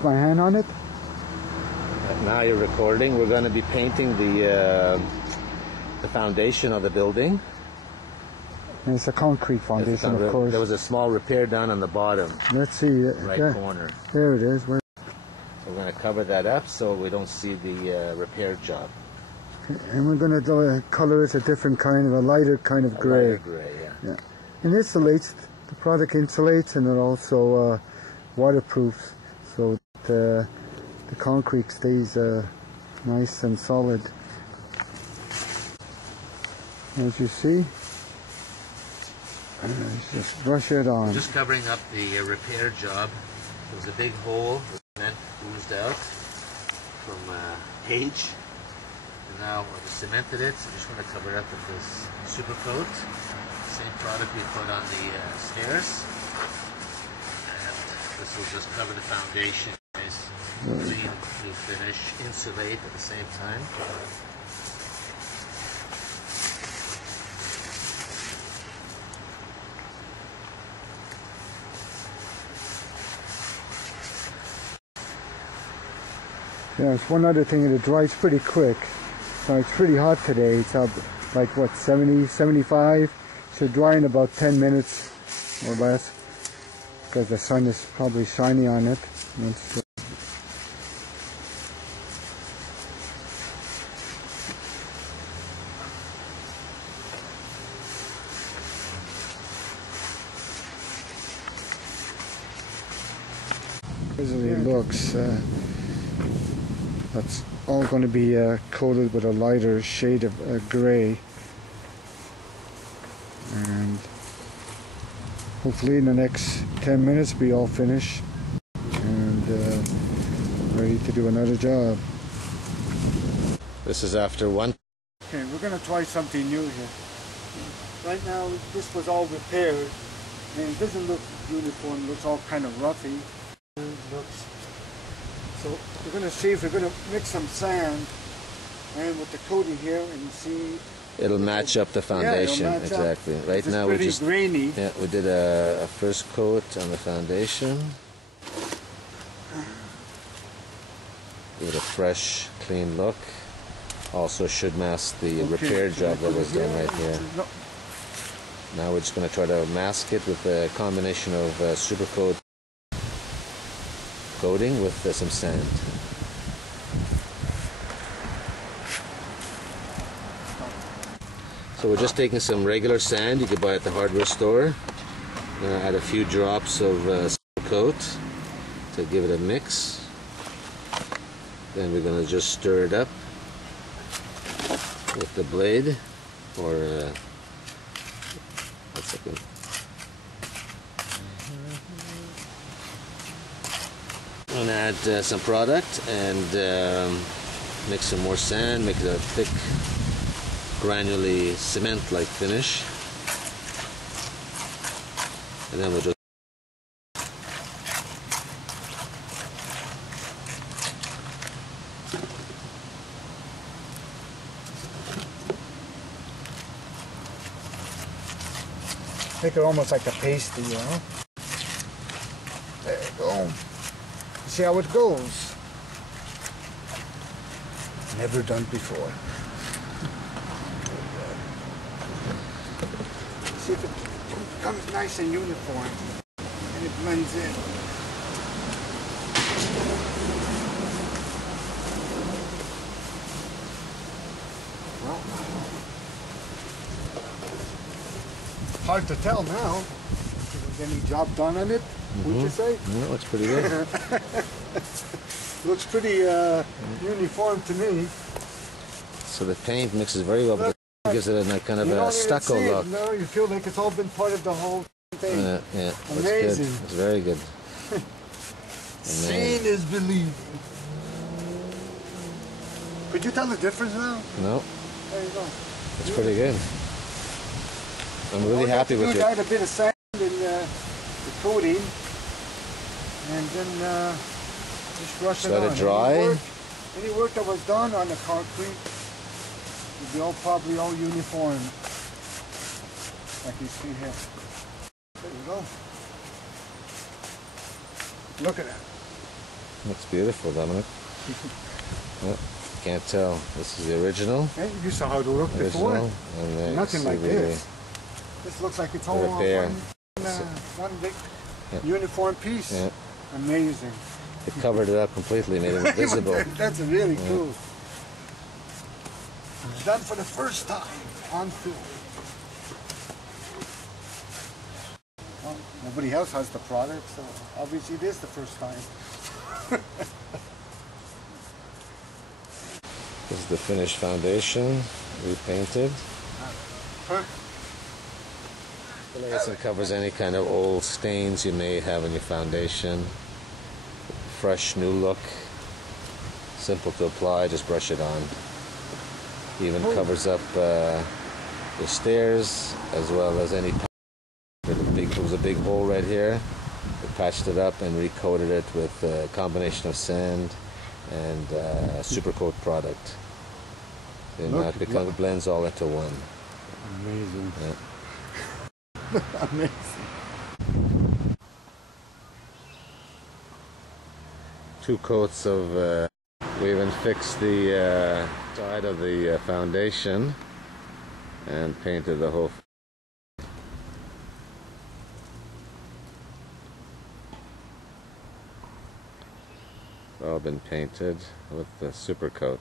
Keep my hand on it. Now you're recording. We're going to be painting the foundation of the building. And it's a concrete foundation, of course. There was a small repair done on the bottom. Let's see. Right corner. There it is. So we're going to cover that up so we don't see the repair job. And we're going to color it a different kind of, a lighter kind of gray. Lighter gray, yeah. And it insulates, the product insulates, and it also waterproofs, so the concrete stays nice and solid. As you see, just brush it on. Just covering up the repair job. There was a big hole, the cement oozed out from age. And now I've cemented it, so I'm just going to cover it up with this SuperCoat. Same product we put on the stairs. And this will just cover the foundation. Clean, finish, insulate at the same time. Yeah, it's one other thing, it dries pretty quick. So it's pretty hot today. It's up like what, 70, 75? So dry in about 10 minutes or less, because the sun is probably shining on it. As it looks, that's all going to be coated with a lighter shade of gray, and hopefully in the next 10 minutes be all finished and ready to do another job. This is after one. Okay, we're going to try something new here. Right now this was all repaired and it doesn't look uniform, it looks all kind of roughy. So we're going to see if we're going to mix some sand and with the coating here and see. It'll match up the foundation, yeah, match exactly. Up. Right now we just grainy. Yeah, we did a first coat on the foundation. Give it a fresh, clean look. Also should mask the repair job that was done right here. Now we're just going to try to mask it with a combination of SuperCoat coating with some sand. So we're just taking some regular sand you could buy at the hardware store. Add a few drops of SuperCoat to give it a mix. Then we're going to just stir it up with the blade, or one second. I'm going to add some product and mix some more sand, make it a thick, granularly cement-like finish. And then we'll just make it almost like a pasty, you know? There you go. See how it goes. Never done before. See if it comes nice and uniform and it blends in. Well, hard to tell now. If there's any job done on it, would you say? Yeah, it looks pretty good. Looks pretty uniform to me. So the paint mixes very well, but it gives it a kind of a stucco look. No, you feel like it's all been part of the whole thing. Yeah, amazing. It's very good. Seeing is believing. Could you tell the difference now? No. There you go. It's pretty good. I'm really happy with it. Add a bit of sand in the coating, and then just brush it on. Let it dry. Any work that was done on the concrete will be probably all uniform, like you see here. There you go. Look at that. Looks beautiful, Dominic. Yeah, can't tell. This is the original. Hey, you saw how it looked before. And then Nothing like this. This looks like it's all repair. one big uniform piece. Yeah. Amazing. It covered it up completely, made it invisible. That's really cool. Done for the first time on film. Well, nobody else has the product, so obviously it is the first time. This is the finished foundation, repainted. It covers any kind of old stains you may have in your foundation. Fresh new look. Simple to apply, just brush it on. Even covers up the stairs as well as any. There was a big hole right here. We patched it up and recoated it with a combination of sand and SuperCoat product. And now it blends all into one. Amazing. Yeah. Amazing. 2 coats of. We even fixed the side of the foundation and painted the whole. All been painted with the SuperCoat.